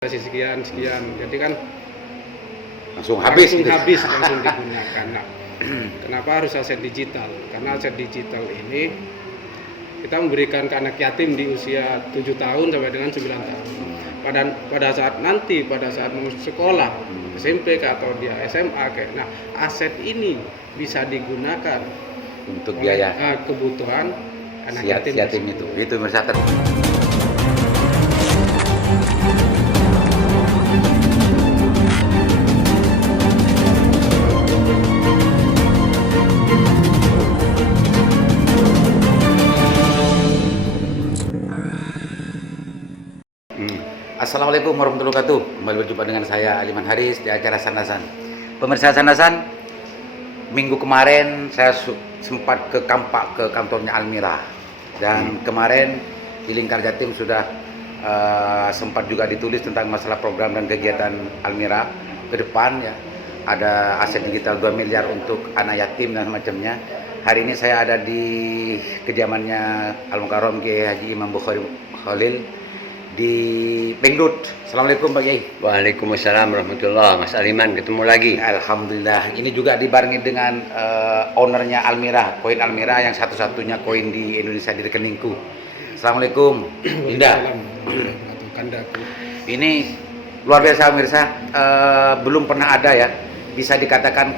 kasih sekian jadi kan langsung habis langsung digunakan. Nah, kenapa harus aset digital? Karena aset digital ini kita memberikan ke anak yatim di usia 7 tahun sampai dengan 9 tahun. Pada saat mau sekolah SMP atau dia SMA nah aset ini bisa digunakan untuk biaya kebutuhan anak yatim itu misalkan. Assalamualaikum warahmatullahi wabarakatuh. Kembali berjumpa dengan saya Aliman Haris di acara Sandasan. Pemirsa Sandasan, minggu kemarin saya sempat ke Kampak, ke kantornya Almira. Dan kemarin di Lingkar Jatim sudah sempat juga ditulis tentang masalah program dan kegiatan Almira ke depan ya. Ada aset digital 2 miliar untuk anak yatim dan semacamnya. Hari ini saya ada di kediamannya Al-Mukarram Kiai Haji Imam Bukhari Khalil di Pengdut. Assalamualaikum Pak Kiai. Waalaikumsalam warahmatullahi. Mas Aliman, ketemu lagi. Alhamdulillah. Ini juga dibarengi dengan ownernya Almira, koin Almira yang satu-satunya koin di Indonesia di rekeningku. Assalamualaikum. Indah. Ini luar biasa pemirsa. Belum pernah ada ya. Bisa dikatakan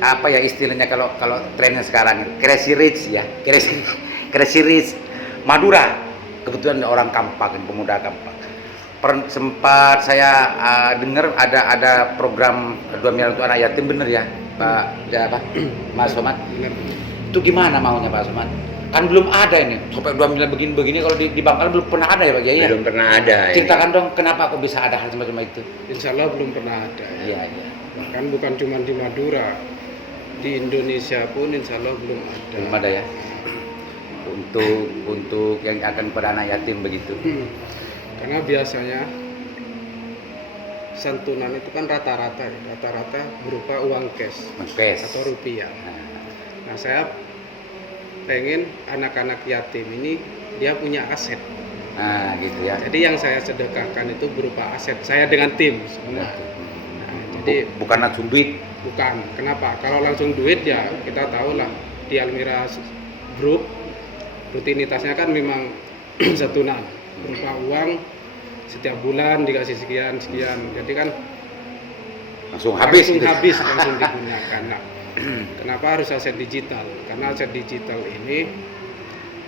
apa ya istilahnya kalau trennya sekarang crazy rich ya. Crazy rich Madura. Kebetulan orang Kampak, pemuda Kampak. Sempat saya dengar ada program 2 miliar untuk anak yatim, bener ya Pak Mas Somad? Itu gimana maunya Pak Somad? Kan belum ada ini, sampai 2 miliar begini kalau di Bangkalan belum pernah ada ya Pak Kiai? Belum pernah ada. Ceritakan dong kenapa kok bisa ada hal semacam itu? Insya Allah belum pernah ada. Iya. Bahkan bukan cuma di Madura, di Indonesia pun insya Allah belum ada. Belum ada ya? Untuk yang akan pada anak yatim begitu. Karena biasanya santunan itu kan rata-rata berupa uang cash atau rupiah. Nah saya pengen anak-anak yatim ini dia punya aset. Nah gitu ya. Jadi yang saya sedekahkan itu berupa aset saya dengan tim semua. Jadi bukan langsung duit. Bukan. Kenapa? Kalau langsung duit ya kita tahu lah di Almira Group rutinitasnya kan memang santunan berupa uang setiap bulan dikasih sekian jadi kan langsung habis langsung digunakan. Nah, kenapa harus aset digital? Karena aset digital ini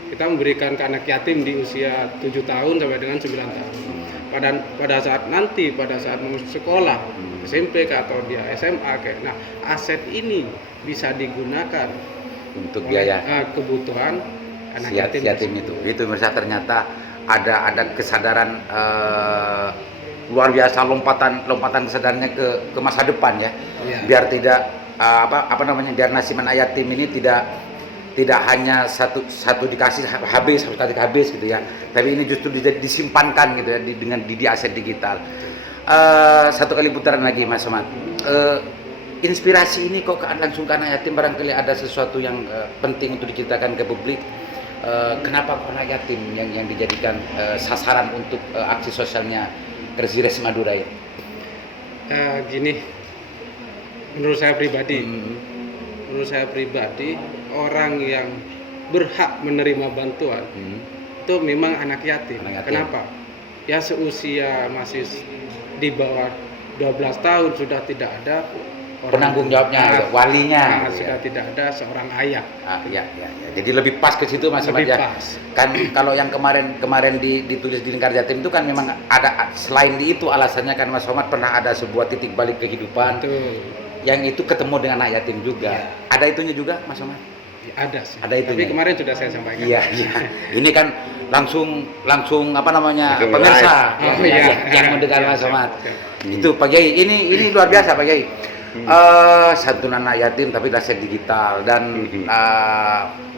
kita memberikan ke anak yatim di usia 7 tahun sampai dengan 9 tahun. Pada saat mau sekolah SMP atau dia SMA nah aset ini bisa digunakan untuk biaya kebutuhan anak yatim itu merasa ternyata ada kesadaran luar biasa lompatan kesadarannya ke masa depan ya. Biar tidak biar nasib anak yatim ini tidak hanya satu dikasih habis gitu ya, tapi ini justru disimpankan gitu ya dengan di aset digital. Satu kali putaran lagi Mas Somad. Inspirasi ini kok langsung ke anak yatim, barangkali ada sesuatu yang penting untuk diceritakan ke publik. Kenapa anak yatim yang dijadikan sasaran untuk aksi sosialnya Crazy Rich Madura ya? Gini, menurut saya pribadi orang yang berhak menerima bantuan itu memang anak yatim. Kenapa? Ya seusia masih di bawah 12 tahun sudah tidak ada penanggung jawabnya, walinya sudah tidak ada seorang ayah. Ya. Jadi lebih pas ke situ Mas Somad ya. Kan kalau yang kemarin ditulis di Lingkar Jatim itu kan memang ada selain di itu alasannya kan Mas Somad pernah ada sebuah titik balik kehidupan. Betul. Yang itu ketemu dengan anak yatim juga. Ya. Ada itunya juga Mas Somad? Ya, ada sih. Ada itunya. Tapi kemarin sudah saya sampaikan. Iya. Ini kan langsung pemirsa yang mendengar Mas Somad. Itu Pak Kiai, ini luar biasa Pak Kiai. Santunan anak yatim tapi aset digital dan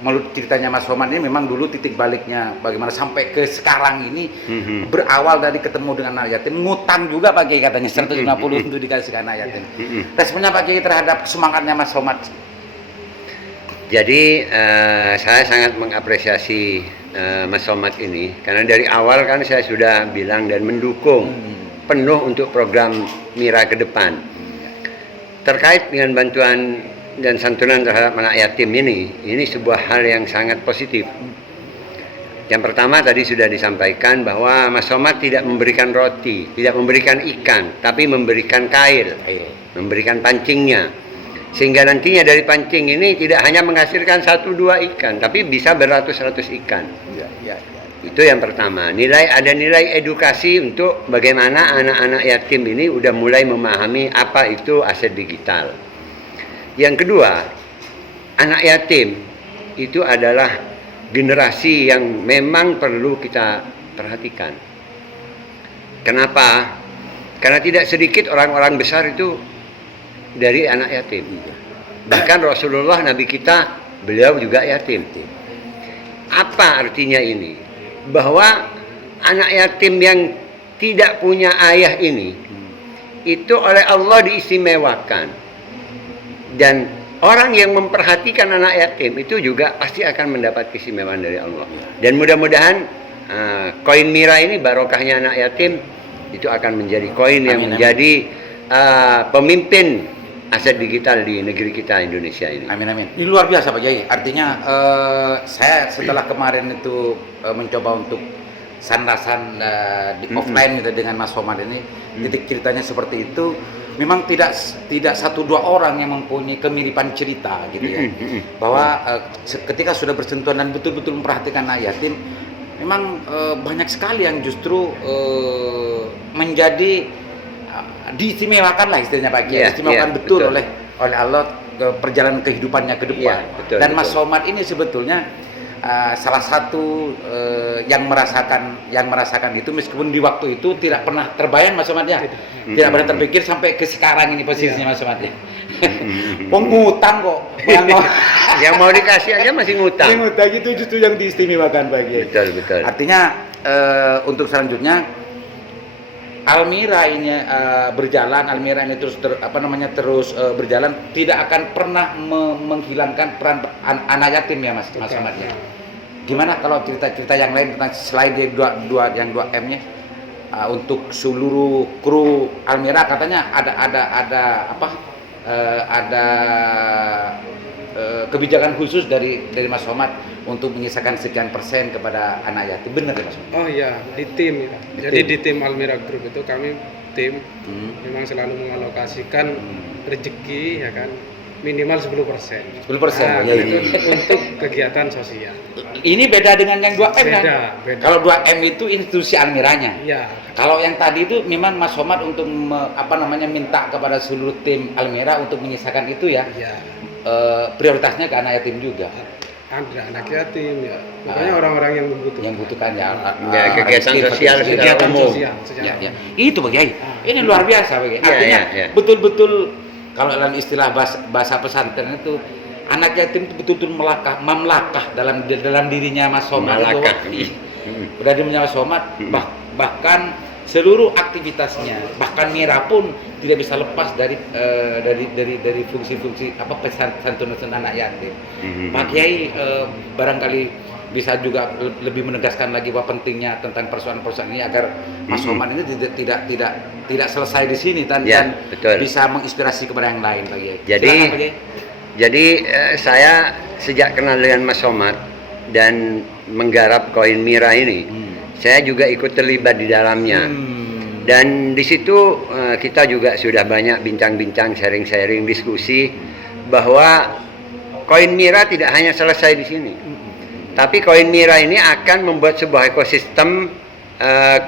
menurut ceritanya Mas Somad ini memang dulu titik baliknya bagaimana sampai ke sekarang ini berawal dari ketemu dengan anak yatim, ngutang juga Pak Kiai katanya 150 untuk dikasih ke anak yatim. Responnya Pak Kiai terhadap semangatnya Mas Somad? Jadi saya sangat mengapresiasi Mas Somad ini karena dari awal kan saya sudah bilang dan mendukung penuh untuk program Mira ke depan. Terkait dengan bantuan dan santunan terhadap anak yatim ini sebuah hal yang sangat positif. Yang pertama tadi sudah disampaikan bahwa Mas Somad tidak memberikan roti, tidak memberikan ikan, tapi memberikan kail, memberikan pancingnya. Sehingga nantinya dari pancing ini tidak hanya menghasilkan 1-2 ikan, tapi bisa beratus-ratus ikan. Itu yang pertama. Ada nilai edukasi untuk bagaimana anak-anak yatim ini udah mulai memahami apa itu aset digital. Yang kedua, anak yatim itu adalah generasi yang memang perlu kita perhatikan. Kenapa? Karena tidak sedikit orang-orang besar itu dari anak yatim. Bahkan Rasulullah Nabi kita, beliau juga yatim. Apa artinya ini? Bahwa anak yatim yang tidak punya ayah ini itu oleh Allah diistimewakan, dan orang yang memperhatikan anak yatim itu juga pasti akan mendapat keistimewaan dari Allah. Dan mudah-mudahan koin Mira ini barokahnya anak yatim itu akan menjadi koin yang menjadi pemimpin aset digital di negeri kita Indonesia ini. Amin amin. Ini luar biasa Pak Kiai. Artinya saya setelah kemarin itu mencoba untuk sandasan di offline gitu dengan Mas Somad ini, titik ceritanya seperti itu. Memang tidak 1-2 orang yang mempunyai kemiripan cerita gitu ya. Bahwa ketika sudah bersentuhan dan betul-betul memperhatikan anak yatim, memang banyak sekali yang justru menjadi diistimewakan lah istilahnya Pak Kiai, istimewakan betul oleh Allah perjalanan kehidupannya ke depan. Dan Mas Somad ini sebetulnya salah satu yang merasakan itu, meskipun di waktu itu tidak pernah terbayang Mas Somad ya, tidak pernah terpikir sampai ke sekarang ini posisinya Mas Somad ya. Pengutang kok, yang mau dikasih aja masih ngutang. Ngutang itu justru yang diistimewakan Pak Kiai. Betul. Artinya untuk selanjutnya Almira ini berjalan, Almira ini terus berjalan, tidak akan pernah menghilangkan peran anak yatim ya Mas Somad ya. Gimana kalau cerita-cerita yang lain tentang selain di yang 2M-nya untuk seluruh kru Almira, katanya ada kebijakan khusus dari Mas Somad untuk menyisakan sekian persen kepada anak yatim, benar ya Mas? Oh iya, di tim ya. Jadi di tim Almira Group itu kami tim memang selalu mengalokasikan rezeki ya kan minimal 10%. 10%. Itu untuk kegiatan sosial. Ini beda dengan yang 2M kan? Beda. Kalau 2M itu institusi Almiranya. Iya. Kalau yang tadi itu memang Mas Somad untuk minta kepada seluruh tim Almira untuk menyisakan itu ya. Iya. Prioritasnya ke anak yatim juga. Ada anak yatim ya. Pokoknya orang-orang yang membutuhkan. Yang butuhkan ya. Kegiatan sosial secara umum. Ya. Itu Pak Kiai. Ini luar biasa Pak Kiai. Artinya betul-betul kalau dalam istilah bahasa pesantren itu anak yatim itu betul-betul memlakah dalam dirinya Mas Somad itu. Berada di Mas Somad, bahkan seluruh aktivitasnya, bahkan Mira pun tidak bisa lepas dari fungsi-fungsi pesan santun anak yatim. Pak Kiai barangkali bisa juga lebih menegaskan lagi bahwa pentingnya tentang persoalan-persoalan ini agar Mas Somad ini tidak selesai di sini dan bisa menginspirasi kepada yang lain Pak Kiai. Jadi saya sejak kenal dengan Mas Somad dan menggarap koin Mira ini, saya juga ikut terlibat di dalamnya. Dan di situ kita juga sudah banyak bincang-bincang, sharing-sharing, diskusi bahwa koin Mira tidak hanya selesai di sini. Tapi koin Mira ini akan membuat sebuah ekosistem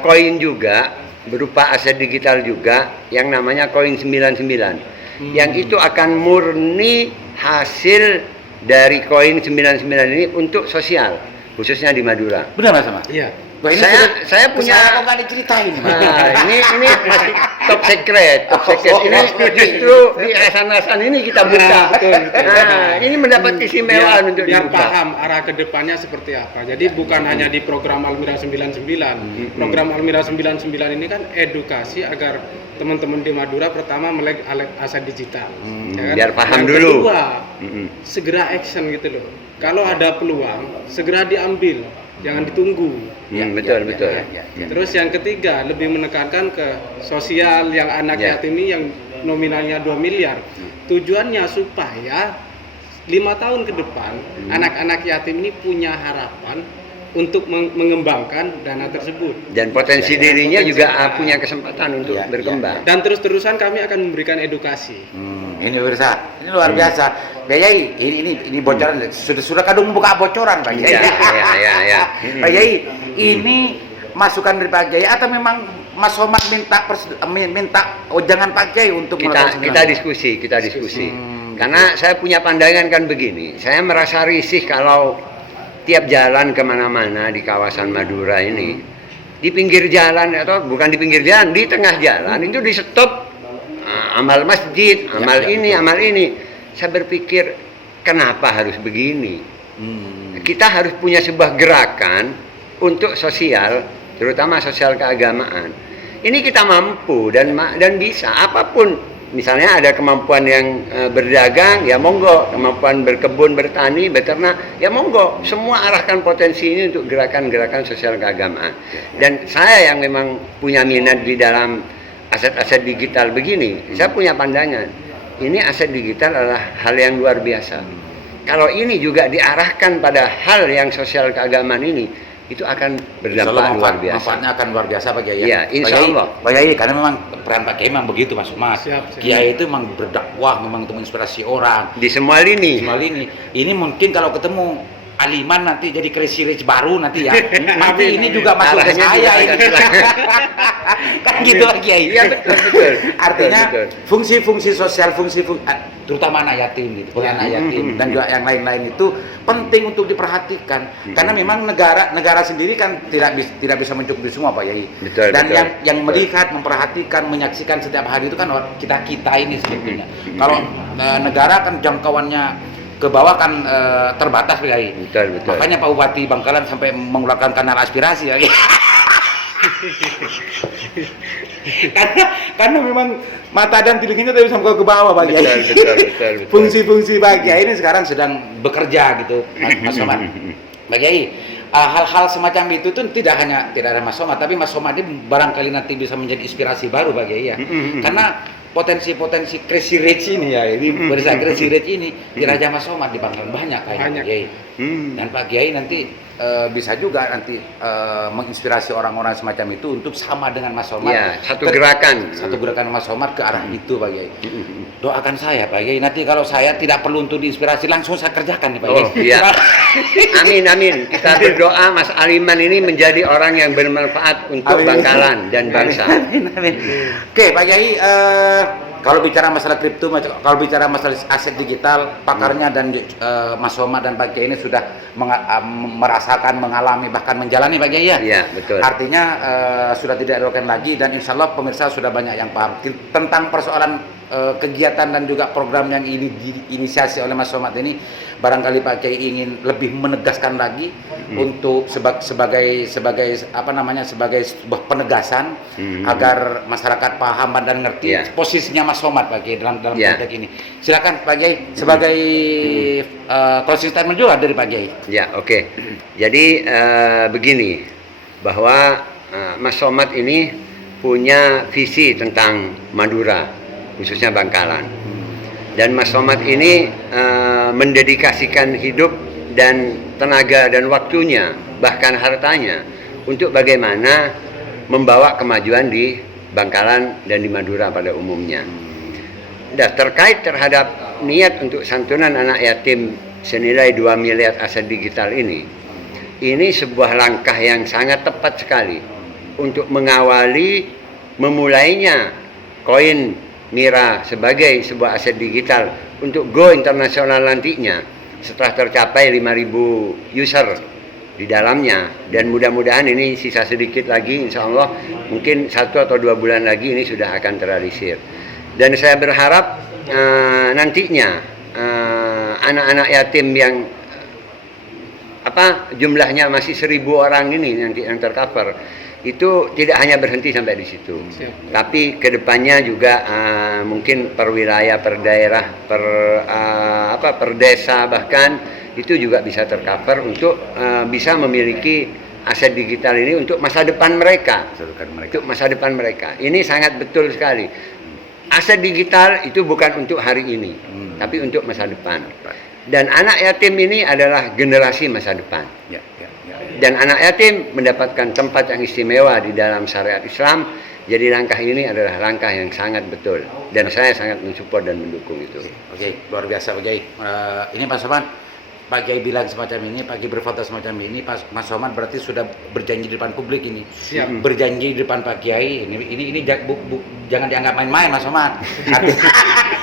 koin juga berupa aset digital juga yang namanya koin 99. Yang itu akan murni hasil dari koin 99 ini untuk sosial, khususnya di Madura. Benar Mas Somad? Iya. Saya punya kok nggak diceritain. Ini masih top secret. Ini justru di asan-asan ini kita buka. Ini mendapat keistimewaan untuk biar dibuka. paham arah kedepannya seperti apa. Jadi bukan hanya di program Almira 99. Program Almira 99 ini kan edukasi agar teman-teman di Madura pertama melek aset digital. Ya kan? Biar paham yang dulu. Kedua, segera action gitu loh. Kalau ada peluang, segera diambil. jangan ditunggu. Betul, betul. Terus yang ketiga, lebih menekankan ke sosial yang anak yatim ini yang nominalnya 2 miliar. Tujuannya supaya 5 tahun ke depan anak-anak yatim ini punya harapan untuk mengembangkan dana tersebut. Dan potensi dirinya juga punya kesempatan untuk berkembang. Dan terus-terusan kami akan memberikan edukasi. Ini pemirsa, ini luar biasa. Pak Yai, ini bocoran sudah kadung buka bocoran Pak Yai. Ya. Pak Yai, ini masukan dari Pak Yai atau memang Mas Somad minta jangan Pak Yai untuk kita diskusi. Karena saya punya pandangan kan begini. Saya merasa risih kalau tiap jalan kemana-mana di kawasan Madura ini, di pinggir jalan atau bukan di pinggir jalan, di tengah jalan itu di stop amal masjid, amal ini. Saya berpikir kenapa harus begini? Kita harus punya sebuah gerakan untuk sosial, terutama sosial keagamaan. Ini kita mampu dan bisa apapun. Misalnya ada kemampuan yang berdagang, ya monggo. Kemampuan berkebun, bertani, beternak, ya monggo. Semua arahkan potensi ini untuk gerakan-gerakan sosial keagamaan. Dan saya yang memang punya minat di dalam aset-aset digital begini, saya punya pandangan. Ini aset digital adalah hal yang luar biasa. Kalau ini juga diarahkan pada hal yang sosial keagamaan ini, itu akan berdampak luar biasa. Manfaatnya akan luar biasa Pak Kiai. Iya, insya Allah. Pak Kiai, karena memang peran Pak Kiai memang begitu Mas. Siap. Kiai itu memang berdakwah, memang untuk menginspirasi orang. Di semua lini. Ini mungkin kalau ketemu Aliman nanti jadi crazy rich baru nanti ya. Nanti ini juga masuk ke saya ini. Kan gitu Pak Kiai. Iya betul. Artinya fungsi-fungsi sosial, terutama anak yatim gitu, anak yatim dan juga yang lain-lain itu penting untuk diperhatikan. Karena memang negara sendiri kan tidak bisa mencukupi semua Pak Yai. Dan yang melihat, memperhatikan, menyaksikan setiap hari itu kan kita ini sebetulnya. Kalau negara kan jangkauannya ke bawah kan terbatas Pak Yai. Betul. Makanya Pak Bupati Bangkalan sampai mengeluarkan kanal aspirasi ya. karena memang mata dan telinganya tidak bisa ke bawah Pak Yai. Betul. Fungsi-fungsi Pak Yai ini sekarang sedang bekerja gitu Mas Somad. Pak Yai, hal-hal semacam itu tuh tidak ada Mas Somad, tapi Mas Somad ini barangkali nanti bisa menjadi inspirasi baru Pak Yai ya. Karena potensi crazy rich ini ya, ini berdasarkan crazy rich ini di Raja Mas Somad di Bangkalan banyak Pak Kiai. Dan Pak Kiai nanti bisa juga nanti menginspirasi orang-orang semacam itu untuk sama dengan Mas Somad. Ya, satu gerakan Mas Somad ke arah itu Pak Kiai. Doakan saya Pak Kiai, nanti kalau saya tidak perlu untuk diinspirasi langsung saya kerjakan nih Pak Kiai. Iya. Amin. Kita berdoa Mas Aliman ini menjadi orang yang bermanfaat untuk Bangkalan dan bangsa. Amin. Oke Pak Kiai, kalau bicara masalah kripto, kalau bicara masalah aset digital, pakarnya dan Mas Somad dan Pak Kiai ini sudah merasakan, mengalami, bahkan menjalani Pak Kiai ya. Iya, betul. Artinya sudah tidak relevan lagi dan insya Allah pemirsa sudah banyak yang paham tentang persoalan kegiatan dan juga program yang ini diinisiasi oleh Mas Somad ini. Barangkali Pak Kiai ingin lebih menegaskan lagi untuk sebagai sebuah penegasan agar masyarakat paham dan ngerti posisinya Mas Somad Pak Kiai dalam konteks ini. Silakan Pak Kiai sebagai closing statement juga dari Pak Kiai. Ya, oke. Jadi begini, bahwa Mas Somad ini punya visi tentang Madura, khususnya Bangkalan. Dan Mas Somad ini mendedikasikan hidup dan tenaga dan waktunya, bahkan hartanya, untuk bagaimana membawa kemajuan di Bangkalan dan di Madura pada umumnya. Dan terkait terhadap niat untuk santunan anak yatim senilai 2 miliar aset digital ini sebuah langkah yang sangat tepat sekali untuk mengawali memulainya koin Mira sebagai sebuah aset digital untuk go internasional nantinya setelah tercapai 5.000 user di dalamnya, dan mudah-mudahan ini sisa sedikit lagi, insya Allah mungkin 1 atau 2 bulan lagi ini sudah akan terrealisir. Dan saya berharap nantinya anak-anak yatim yang jumlahnya masih 1.000 orang ini nanti yang tercover itu tidak hanya berhenti sampai di situ. Tapi kedepannya juga mungkin per wilayah, per daerah, per desa bahkan itu juga bisa tercover untuk bisa memiliki aset digital ini untuk masa depan mereka. Untuk masa depan mereka. Ini sangat betul sekali. Aset digital itu bukan untuk hari ini, tapi untuk masa depan. Dan anak yatim ini adalah generasi masa depan. Dan anak yatim mendapatkan tempat yang istimewa di dalam syariat Islam. Jadi langkah ini adalah langkah yang sangat betul. Dan saya sangat mensupport dan mendukung itu. Oke, luar biasa Pak Kiai. Ini Pak Somad, Pak Kiai bilang semacam ini, Pak Kiai berfoto semacam ini, Mas Somad berarti sudah berjanji di depan publik ini. Siap. Berjanji di depan Pak Kiai. Ini jangan dianggap main-main Mas Somad.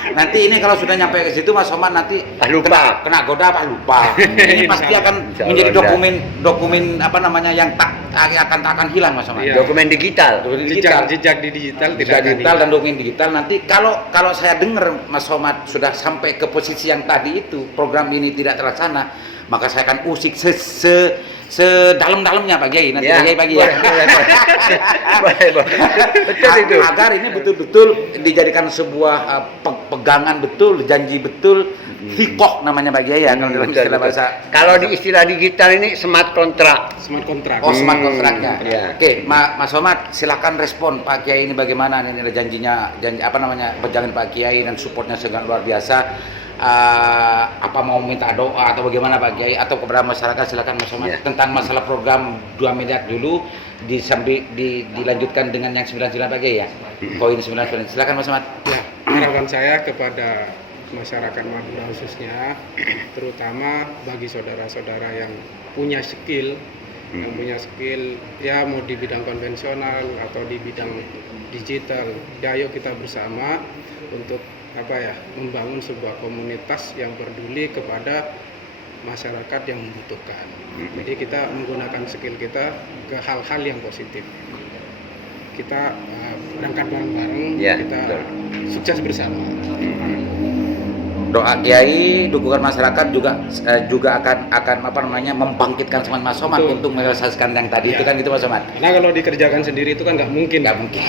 Nanti ini kalau sudah nyampe ke situ Mas Somad nanti lupa. kena goda Pak lupa. Ini pasti akan menjadi dokumen apa namanya yang tak akan hilang Mas Somad. Iya. Dokumen digital. Jejak di digital tidak Jejak akan digital hilang. dan dokumen digital nanti kalau saya dengar Mas Somad sudah sampai ke posisi yang tadi itu, program ini tidak terlaksana, maka saya akan usik sedalam-dalamnya Pak Kiai nanti Ya, Pak Kiai pagi ya. Boleh. Betul itu. Agar ini betul-betul dijadikan sebuah pegangan betul, janji betul, hikoh namanya Pak Kiai ya kalau dalam Betul, istilah betul. bahasa. Kalau di istilah digital ini smart contract. Smart contract. Oh, smart kontraknya. Iya. Oke, Mas Somad, silakan respon Pak Kiai ini bagaimana ini ada janji apa namanya pejangan Pak Kiai dan supportnya sangat luar biasa. Apa mau minta doa atau bagaimana Pak Kiai atau kepada masyarakat silakan Mas Somad Ya. tentang masalah program 2 miliar dulu dilanjutkan dengan yang 99 Pak Kiai ya. Poin 99. Silakan Mas Somad. Ya, harapan saya kepada masyarakat Madura khususnya, terutama bagi saudara-saudara yang punya skill, ya mau di bidang konvensional atau di bidang digital, ya ayo kita bersama untuk membangun sebuah komunitas yang peduli kepada masyarakat yang membutuhkan. Jadi kita menggunakan skill kita ke hal-hal yang positif. Kita berangkat bareng-bareng, Ya, kita betul. sukses bersama. Doa Kiai, dukungan masyarakat juga akan apa namanya membangkitkan semangat Mas Somad Betul. untuk menyelesaikan yang tadi Ya. itu kan gitu Mas Somad. Karena kalau dikerjakan sendiri itu kan nggak mungkin. Nggak mungkin.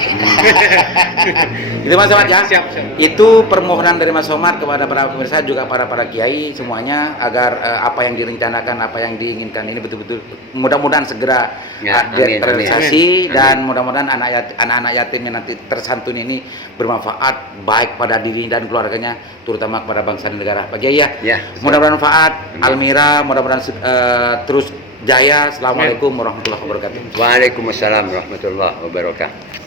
Itu Mas Somad ya. Siap. Itu permohonan dari Mas Somad kepada para pemirsa juga para kiai semuanya agar apa yang direncanakan, apa yang diinginkan ini betul-betul mudah-mudahan segera Ya, amin, terrealisasi amin. dan mudah-mudahan anak-anak yatim yang nanti tersantun ini bermanfaat baik pada diri dan keluarganya terutama kepada bangsa dan negara. Pak Kiai ya. Ya. Mudah-mudahan manfaat Almira, mudah-mudahan terus jaya. Assalamualaikum warahmatullahi wabarakatuh. Waalaikumsalam warahmatullahi wabarakatuh.